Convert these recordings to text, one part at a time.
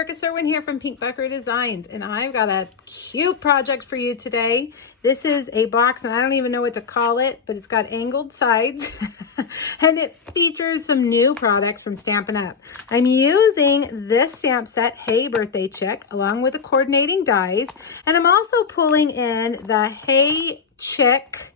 Erica Serwin here from Pink Buckaroo Designs, and I've got a cute project for you today. This is a box, and I don't even know what to call it, but it's got angled sides, and it features some new products from Stampin' Up. I'm using this stamp set, Hey Birthday Chick, along with the coordinating dies, and I'm also pulling in the Hey Chick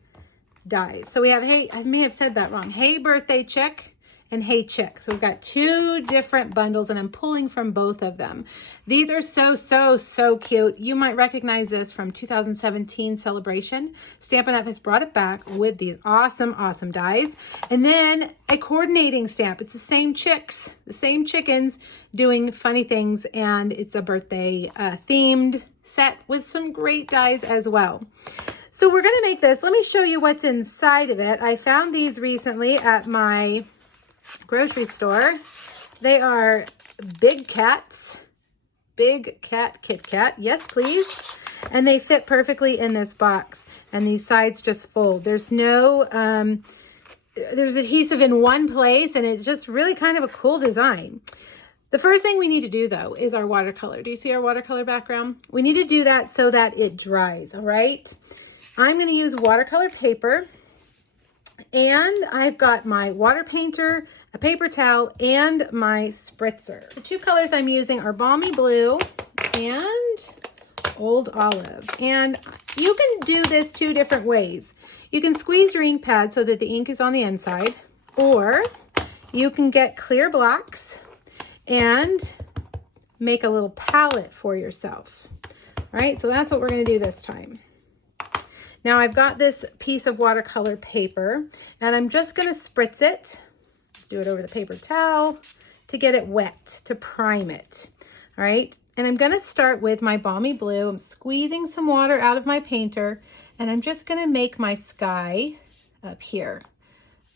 dies. So we have, hey, I may have said that wrong, Hey Birthday Chick and Hey Chick. So we've got two different bundles, and I'm pulling from both of them. These are so cute. You might recognize this from 2017 celebration. Stampin' Up has brought it back with these awesome dies. And then a coordinating stamp. It's the same chicks, the same chickens doing funny things, and it's a birthday themed set with some great dies as well. So we're gonna make this. Let me show you what's inside of it. I found these recently at my grocery store. They are big cats, big cat Kit Kat, yes please, and they fit perfectly in this box, and these sides just fold. There's no there's adhesive in one place, and it's just really kind of a cool design. The first thing we need to do though is our watercolor. Do you see our watercolor background? We need to do that so that it dries. All right, I'm going to use watercolor paper, and I've got my water painter, a paper towel, and my spritzer. The two colors I'm using are Balmy Blue and Old Olive. And you can do this two different ways. You can squeeze your ink pad so that the ink is on the inside, or you can get clear blocks and make a little palette for yourself. All right, so that's what we're going to do this time. Now I've got this piece of watercolor paper, and I'm just going to spritz it, do it over the paper towel to get it wet, to prime it. All right, and I'm going to start with my Balmy Blue. I'm squeezing some water out of my painter, and I'm just going to make my sky up here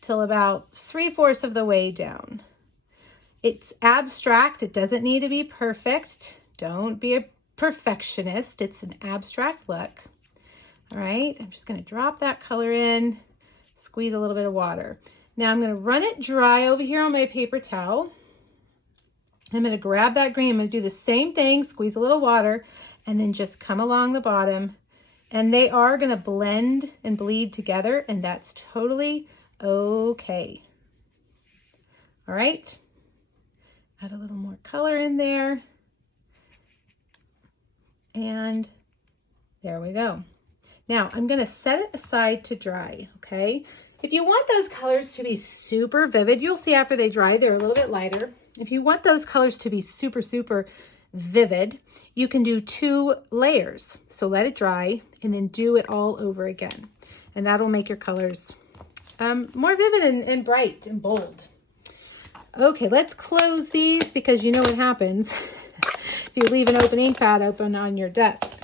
till about 3/4 of the way down. It's abstract. It doesn't need to be perfect. Don't be a perfectionist. It's an abstract look. All right, I'm just going to drop that color in, squeeze a little bit of water. Now I'm going to run it dry over here on my paper towel. I'm going to grab that green. I'm going to do the same thing, squeeze a little water, and then just come along the bottom. And they are going to blend and bleed together, and that's totally okay. All right, add a little more color in there. And there we go. Now I'm going to set it aside to dry, okay? If you want those colors to be super vivid, you'll see after they dry, they're a little bit lighter. If you want those colors to be super vivid, you can do 2 layers. So let it dry and then do it all over again. And that'll make your colors more vivid and bright and bold. Okay, let's close these because you know what happens if you leave an open ink pad open on your desk.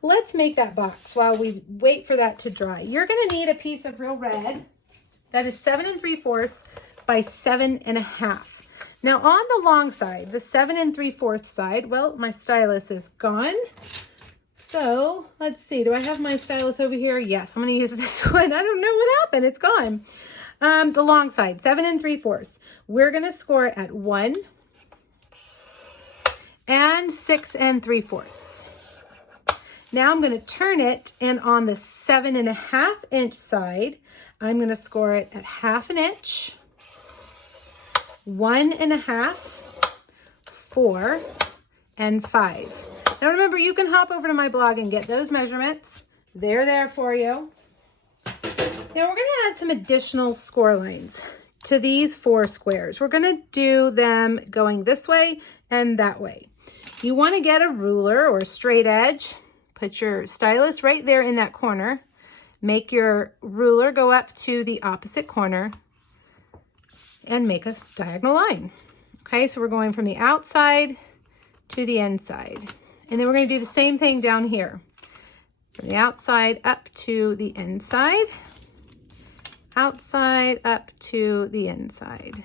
Let's make that box while we wait for that to dry. You're going to need a piece of real red that is 7 3/4 by 7 1/2. Now on the long side, the 7 3/4 side, well, my stylus is gone. So let's see, do I have my stylus over here? Yes, I'm going to use this one. I don't know what happened. It's gone. The long side, 7 3/4. We're going to score it at 1 and 6 3/4. Now I'm going to turn it, and on the 7 1/2 inch side, I'm going to score it at 1/2 inch, 1 1/2, 4, and 5. Now remember, you can hop over to my blog and get those measurements. They're there for you. Now we're going to add some additional score lines to these 4 squares. We're going to do them going this way and that way. You want to get a ruler or a straight edge. Put your stylus right there in that corner. Make your ruler go up to the opposite corner and make a diagonal line. Okay, so we're going from the outside to the inside. And then we're going to do the same thing down here. From the outside up to the inside. Outside up to the inside.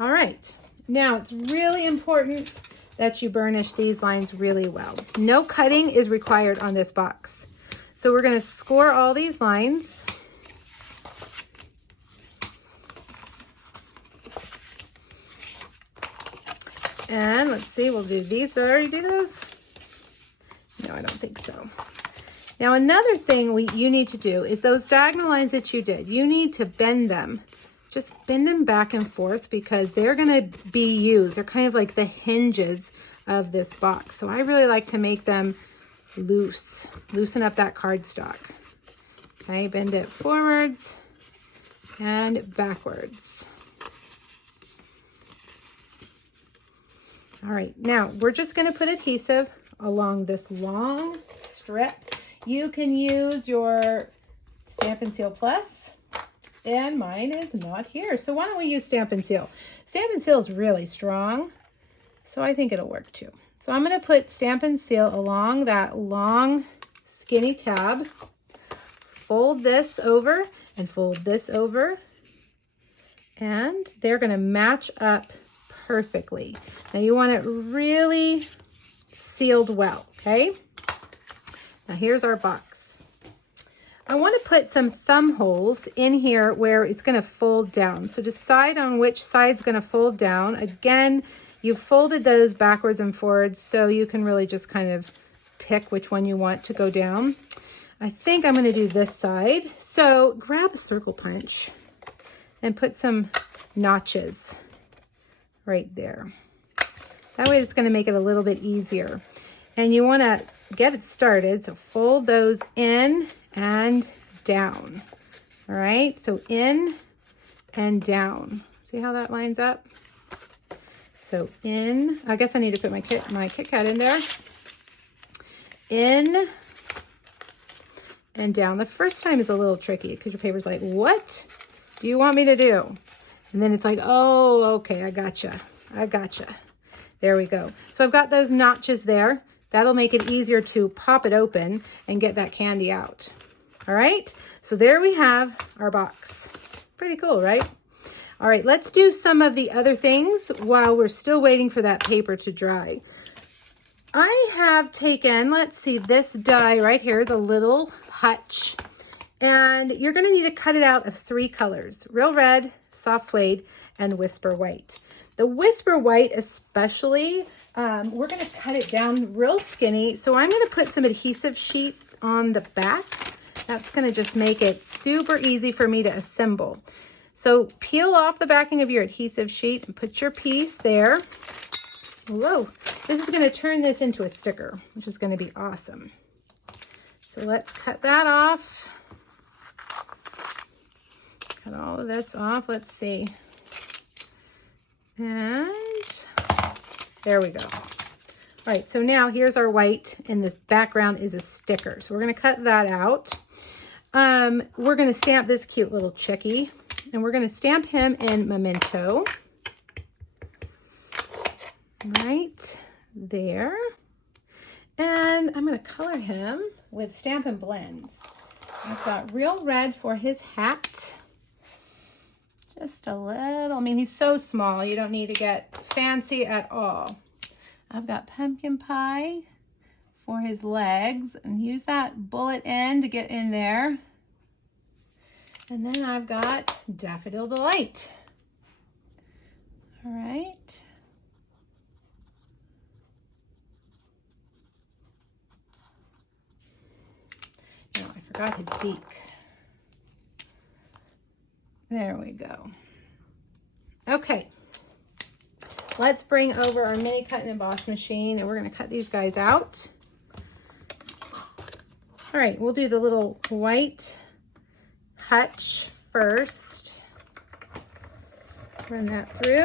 All right, now it's really important that you burnish these lines really well. No cutting is required on this box. So we're going to score all these lines. And let's see, we'll do these. Did I already do those? No, I don't think so. Now another thing you need to do is those diagonal lines that you did, you need to bend them. Just bend them back and forth because they're gonna be used. They're kind of like the hinges of this box. So I really like to make them loose, loosen up that cardstock. Okay, bend it forwards and backwards. All right, now we're just gonna put adhesive along this long strip. You can use your Stampin' Seal Plus, and mine is not here. So why don't we use Stampin' Seal? Stampin' Seal is really strong, so I think it'll work too. So I'm gonna put Stampin' Seal along that long skinny tab, fold this over and fold this over, and they're gonna match up perfectly. Now you want it really sealed well, okay? Now here's our box. I want to put some thumb holes in here where it's going to fold down. So decide on which side's going to fold down. Again, you've folded those backwards and forwards, so you can really just kind of pick which one you want to go down. I think I'm going to do this side. So grab a circle punch and put some notches right there. That way it's going to make it a little bit easier. And you want to get it started. So fold those in and down. All right, so in and down. See how that lines up? So in, I guess I need to put my Kit Kat in there. In and down. The first time is a little tricky because your paper's like, what do you want me to do? And then it's like, oh, okay, I gotcha. There we go. So I've got those notches there. That'll make it easier to pop it open and get that candy out. All right, so there we have our box. Pretty cool, right? All right, let's do some of the other things while we're still waiting for that paper to dry. I have taken, let's see, this die right here, the little hutch, and you're gonna need to cut it out of 3 colors: Real Red, Soft Suede, and Whisper White. The Whisper White especially, we're gonna cut it down real skinny, so I'm gonna put some adhesive sheet on the back. That's gonna just make it super easy for me to assemble. So peel off the backing of your adhesive sheet and put your piece there. Whoa, this is gonna turn this into a sticker, which is gonna be awesome. So let's cut that off. Cut all of this off, let's see. And there we go. All right, so now here's our white, and this background is a sticker. So we're gonna cut that out. We're gonna stamp this cute little chickie, and we're gonna stamp him in Memento. Right there. And I'm gonna color him with Stampin' Blends. I've got Real Red for his hat. Just a little, I mean, he's so small, you don't need to get fancy at all. I've got Pumpkin Pie for his legs, and use that bullet end to get in there. And then I've got Daffodil Delight. All right. No, I forgot his beak. There we go. Okay, let's bring over our mini cut and emboss machine, and we're gonna cut these guys out. All right, we'll do the little white hutch first. Run that through.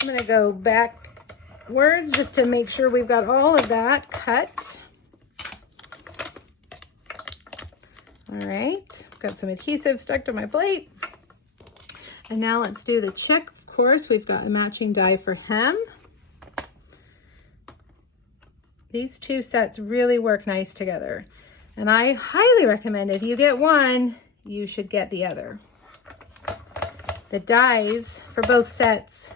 I'm gonna go backwards just to make sure we've got all of that cut. All right, got some adhesive stuck to my plate. And now let's do the chick. Of course, we've got a matching die for him. These 2 sets really work nice together. And I highly recommend if you get one, you should get the other. The dies for both sets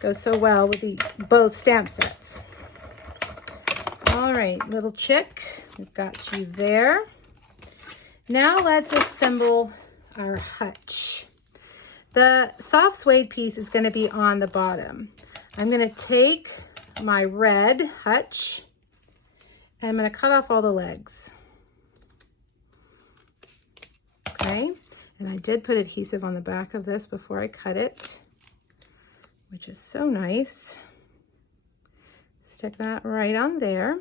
go so well with both stamp sets. All right, little chick, we've got you there. Now let's assemble our hutch. The soft suede piece is going to be on the bottom. I'm going to take my red hutch and I'm going to cut off all the legs. Okay, and I did put adhesive on the back of this before I cut it, which is so nice. Stick that right on there.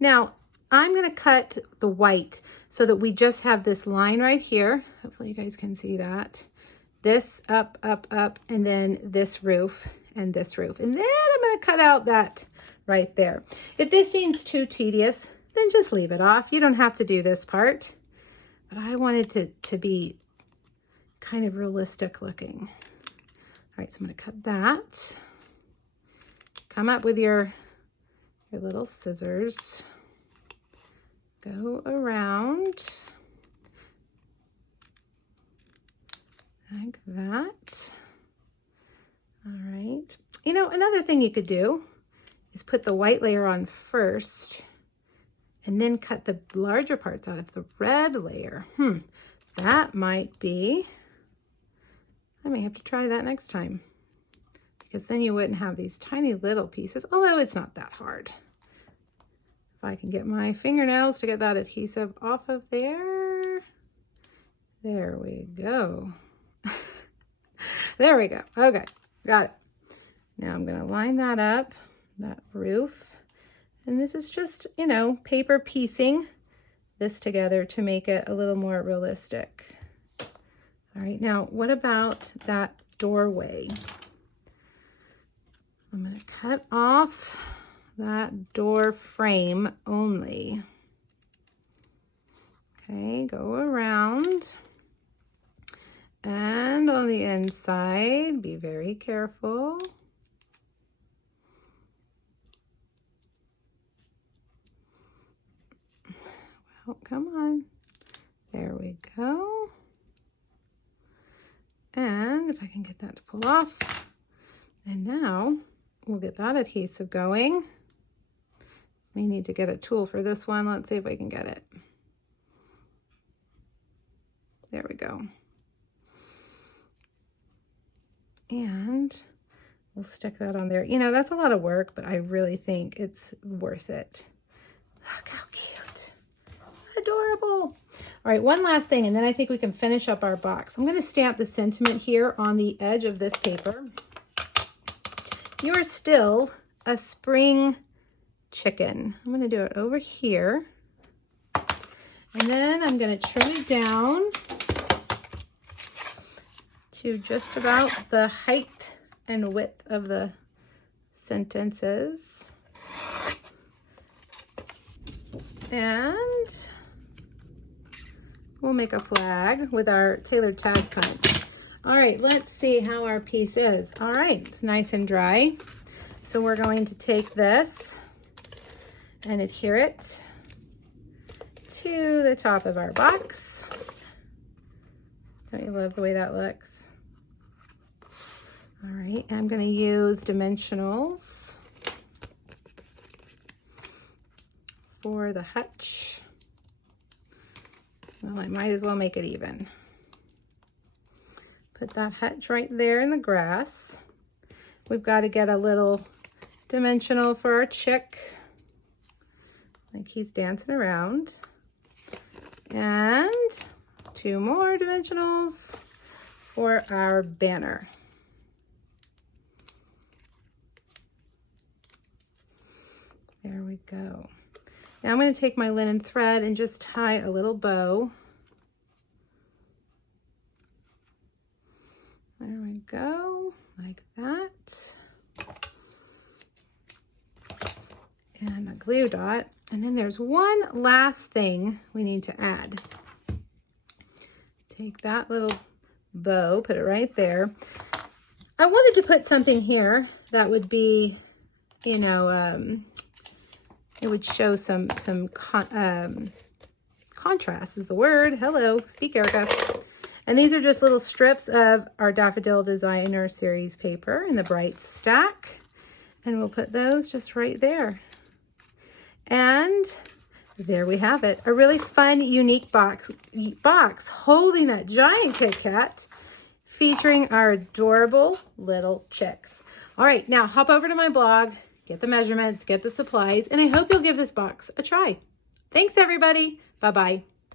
Now, I'm going to cut the white so that we just have this line right here. Hopefully you guys can see that. This up, up, up, and then this roof and this roof. And then I'm going to cut out that right there. If this seems too tedious, then just leave it off. You don't have to do this part. But I wanted to be kind of realistic looking. All right, so I'm going to cut that. Come up with your little scissors. Go around like that. All right. You know, another thing you could do is put the white layer on first and then cut the larger parts out of the red layer. That might be, I may have to try that next time, because then you wouldn't have these tiny little pieces, although it's not that hard. If I can get my fingernails to get that adhesive off of there. There we go. There we go. Okay, got it. Now I'm gonna line that up, that roof. And this is just, you know, paper piecing this together to make it a little more realistic. All right, now what about that doorway? I'm going to cut off that door frame only. Okay, go around. And on the inside, be very careful. Oh, come on. There we go. And if I can get that to pull off. And now we'll get that adhesive going. May need to get a tool for this one. Let's see if I can get it. There we go. And we'll stick that on there. You know, that's a lot of work, but I really think it's worth it. Look how cute. Adorable. All right, one last thing, and then I think we can finish up our box. I'm going to stamp the sentiment here on the edge of this paper. You're still a spring chicken. I'm going to do it over here. And then I'm going to trim it down to just about the height and width of the sentences. And we'll make a flag with our tailored tag punch. All right, let's see how our piece is. All right, it's nice and dry. So we're going to take this and adhere it to the top of our box. Don't you love the way that looks? All right, I'm going to use dimensionals for the hutch. Well, I might as well make it even. Put that hutch right there in the grass. We've got to get a little dimensional for our chick, like he's dancing around. And 2 more dimensionals for our banner. There we go. Now I'm going to take my linen thread and just tie a little bow. There we go, like that. And a glue dot. And then there's one last thing we need to add. Take that little bow, put it right there. I wanted to put something here that would be, you know, it would show some contrast is the word. Hello, speak Erica. And these are just little strips of our Daffodil Designer Series paper in the bright stack. And we'll put those just right there. And there we have it. A really fun, unique box holding that giant Kit Kat, featuring our adorable little chicks. All right, now hop over to my blog, get the measurements, get the supplies, and I hope you'll give this box a try. Thanks, everybody. Bye-bye.